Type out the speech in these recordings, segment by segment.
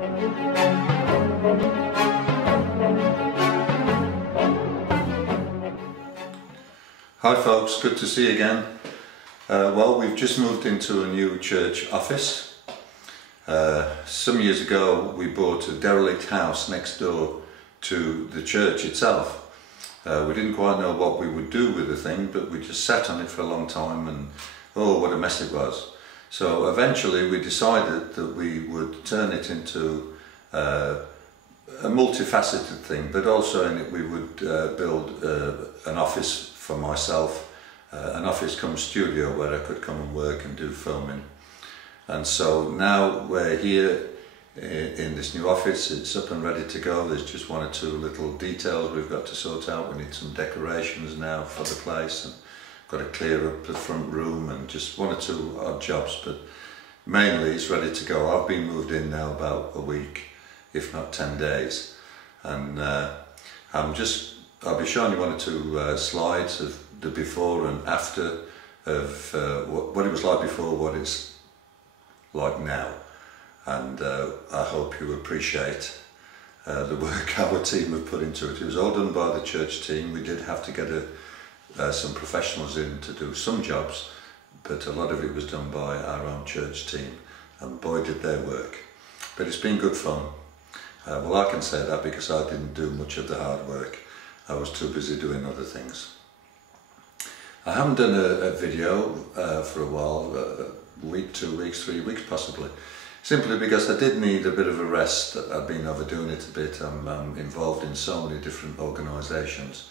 Hi folks, good to see you again. Well, we've just moved into a new church office. Some years ago we bought a derelict house next door to the church itself. We didn't quite know what we would do with the thing, but we just sat on it for a long time and oh, what a mess it was. So eventually we decided that we would turn it into a multifaceted thing, but also in it we would build an office for myself, an office come studio where I could come and work and do filming. And so now we're here in this new office. It's up and ready to go. There's just one or two little details we've got to sort out. We need some decorations now for the place, and got to clear up the front room and just one or two odd jobs, but mainly it's ready to go. I've been moved in now about a week, if not 10 days, and I'll be showing you one or two slides of the before and after of what it was like before, what it's like now, and I hope you appreciate the work our team have put into it. It was all done by the church team. We did have to get some professionals in to do some jobs, but a lot of it was done by our own church team, and boy did they work. But it's been good fun. Well, I can say that because I didn't do much of the hard work. I was too busy doing other things. I haven't done a video for a while, a week, 2 weeks, 3 weeks possibly, simply because I did need a bit of a rest. I've been overdoing it a bit. I'm involved in so many different organisations.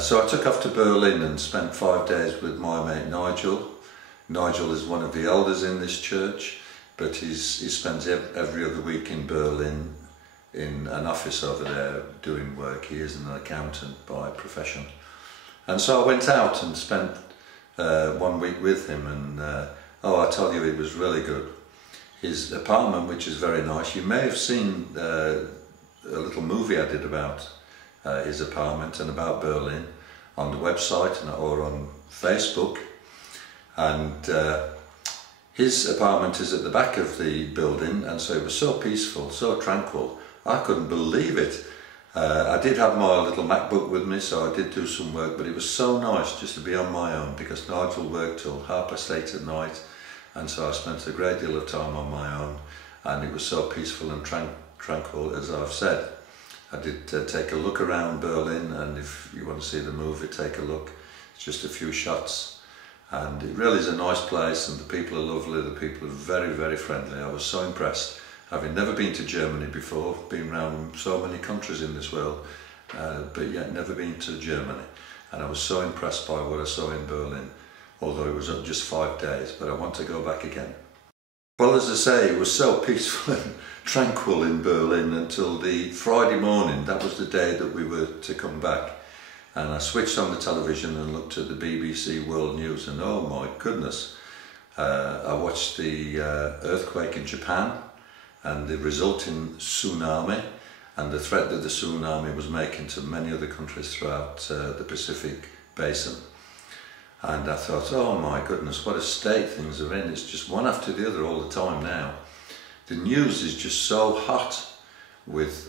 So I took off to Berlin and spent 5 days with my mate Nigel. Nigel is one of the elders in this church, but he spends every other week in Berlin in an office over there doing work. He is an accountant by profession. And so I went out and spent 1 week with him, and oh, I tell you, it was really good. His apartment, which is very nice, you may have seen a little movie I did about his apartment and about Berlin on the website or on Facebook, and his apartment is at the back of the building, and so it was so peaceful, so tranquil. I couldn't believe it. I did have my little MacBook with me, so I did do some work, but it was so nice just to be on my own, because Nigel worked till 8:30 at night, and so I spent a great deal of time on my own, and it was so peaceful and tranquil, as I've said. I did take a look around Berlin, and if you want to see the movie, take a look. It's just a few shots, and it really is a nice place, and the people are lovely. The people are very, very friendly. I was so impressed, having never been to Germany before, been around so many countries in this world, but yet never been to Germany. And I was so impressed by what I saw in Berlin, although it was just 5 days, but I want to go back again. Well, as I say, it was so peaceful and tranquil in Berlin until the Friday morning. That was the day that we were to come back. And I switched on the television and looked at the BBC World News, and oh my goodness, I watched the earthquake in Japan and the resulting tsunami and the threat that the tsunami was making to many other countries throughout the Pacific Basin. And I thought, oh my goodness, what a state things are in. It's just one after the other all the time now. The news is just so hot with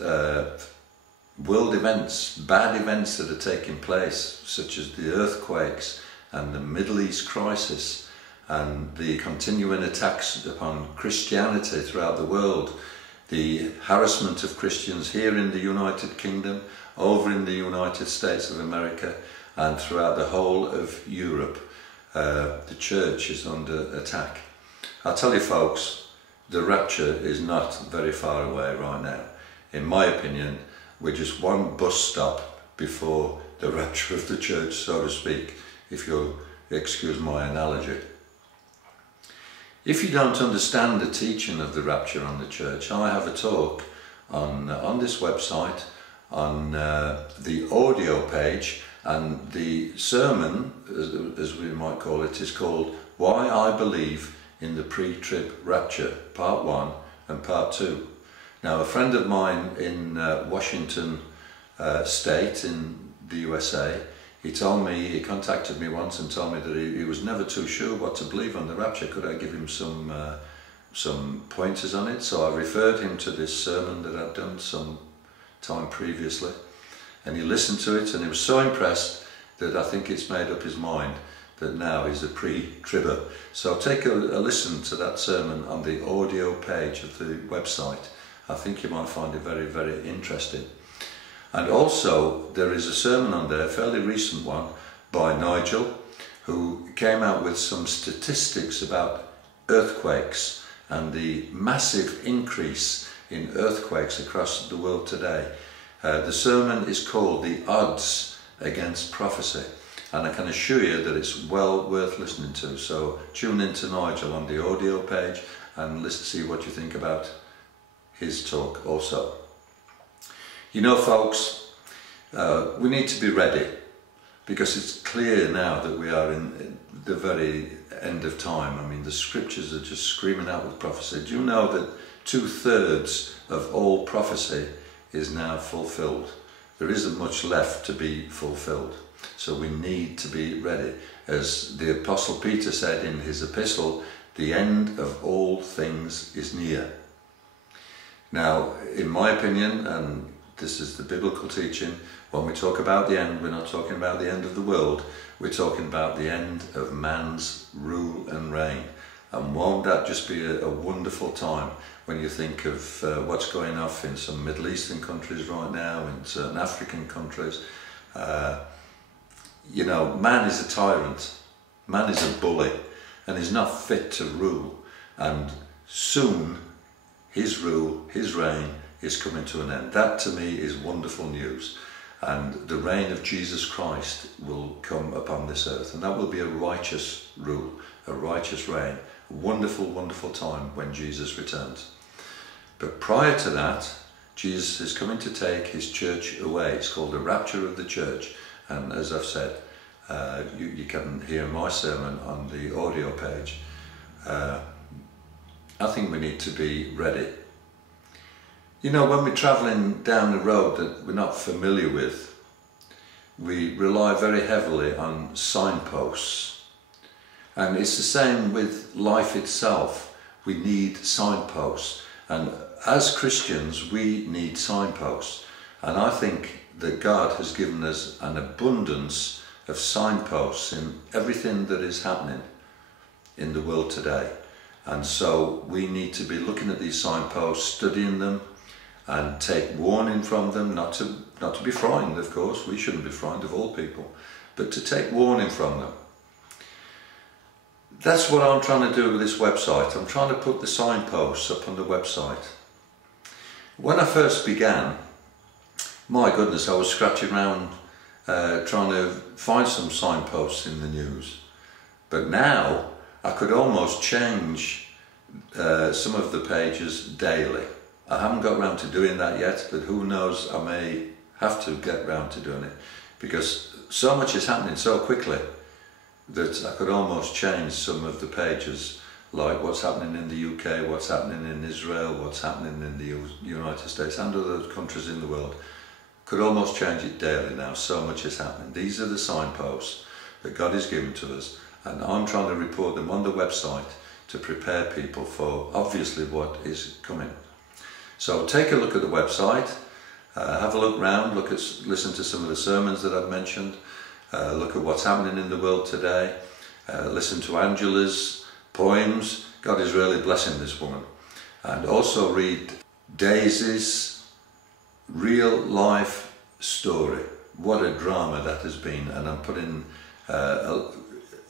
world events, bad events that are taking place, such as the earthquakes and the Middle East crisis and the continuing attacks upon Christianity throughout the world, the harassment of Christians here in the United Kingdom, over in the United States of America, and throughout the whole of Europe. The church is under attack. I'll tell you folks, the rapture is not very far away right now. In my opinion, we're just one bus stop before the rapture of the church, so to speak, if you'll excuse my analogy. If you don't understand the teaching of the rapture on the church, I have a talk on this website, on the audio page, and the sermon, as we might call it, is called Why I Believe in the Pre-Trib Rapture, Part 1 and Part 2. Now, a friend of mine in Washington State in the USA, he contacted me once and told me that he was never too sure what to believe on the rapture. Could I give him some some pointers on it, so I referred him to this sermon that I'd done some time previously, and he listened to it and he was so impressed that I think it's made up his mind that now he's a pre-tribber. So take a listen to that sermon on the audio page of the website. I think you might find it very, very interesting. And also there is a sermon on there, a fairly recent one, by Nigel, who came out with some statistics about earthquakes and the massive increase in earthquakes across the world today. The sermon is called The Odds Against Prophecy, and I can assure you that it's well worth listening to. So tune in to Nigel on the audio page and let's see what you think about his talk also. You know, folks, we need to be ready, because it's clear now that we are in the very end of time. I mean, the scriptures are just screaming out with prophecy. Do you know that 2/3 of all prophecy is now fulfilled? There isn't much left to be fulfilled. So we need to be ready. As the Apostle Peter said in his epistle, the end of all things is near. Now, in my opinion, and this is the biblical teaching, when we talk about the end, we're not talking about the end of the world, we're talking about the end of man's rule and reign. And won't that just be a wonderful time when you think of what's going off in some Middle Eastern countries right now, in certain African countries. You know, man is a tyrant, man is a bully, and he's not fit to rule. And soon his rule, his reign is coming to an end. That to me is wonderful news. And the reign of Jesus Christ will come upon this earth, and that will be a righteous rule, a righteous reign, a wonderful, wonderful time when Jesus returns. But prior to that, Jesus is coming to take his church away. It's called the rapture of the church, and as I've said, you can hear my sermon on the audio page. I think we need to be ready. You know, when we're travelling down the road that we're not familiar with, we rely very heavily on signposts. And it's the same with life itself. We need signposts. And as Christians, we need signposts. And I think that God has given us an abundance of signposts in everything that is happening in the world today. And so we need to be looking at these signposts, studying them, and take warning from them, not to be frightened, of course. We shouldn't be frightened of all people, but to take warning from them. That's what I'm trying to do with this website. I'm trying to put the signposts up on the website. When I first began, my goodness, I was scratching around trying to find some signposts in the news. But now I could almost change some of the pages daily. I haven't got round to doing that yet, but who knows, I may have to get round to doing it, because so much is happening so quickly that I could almost change some of the pages, like what's happening in the UK, what's happening in Israel, what's happening in the United States and other countries in the world. Could almost change it daily now, so much is happening. These are the signposts that God has given to us, and I'm trying to report them on the website to prepare people for obviously what is coming. So take a look at the website, have a look round, listen to some of the sermons that I've mentioned, look at what's happening in the world today, listen to Angela's poems. God is really blessing this woman. And also read Daisy's real life story. What a drama that has been. And I'm putting,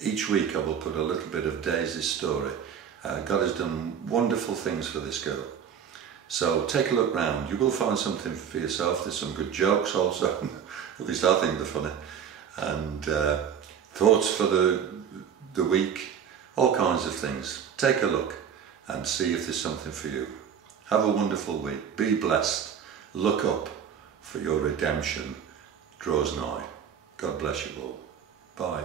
each week I will put a little bit of Daisy's story. God has done wonderful things for this girl. So take a look round. You will find something for yourself. There's some good jokes also, at least I think they're funny. And thoughts for the week, all kinds of things. Take a look and see if there's something for you. Have a wonderful week. Be blessed. Look up, for your redemption draws nigh. God bless you all. Bye.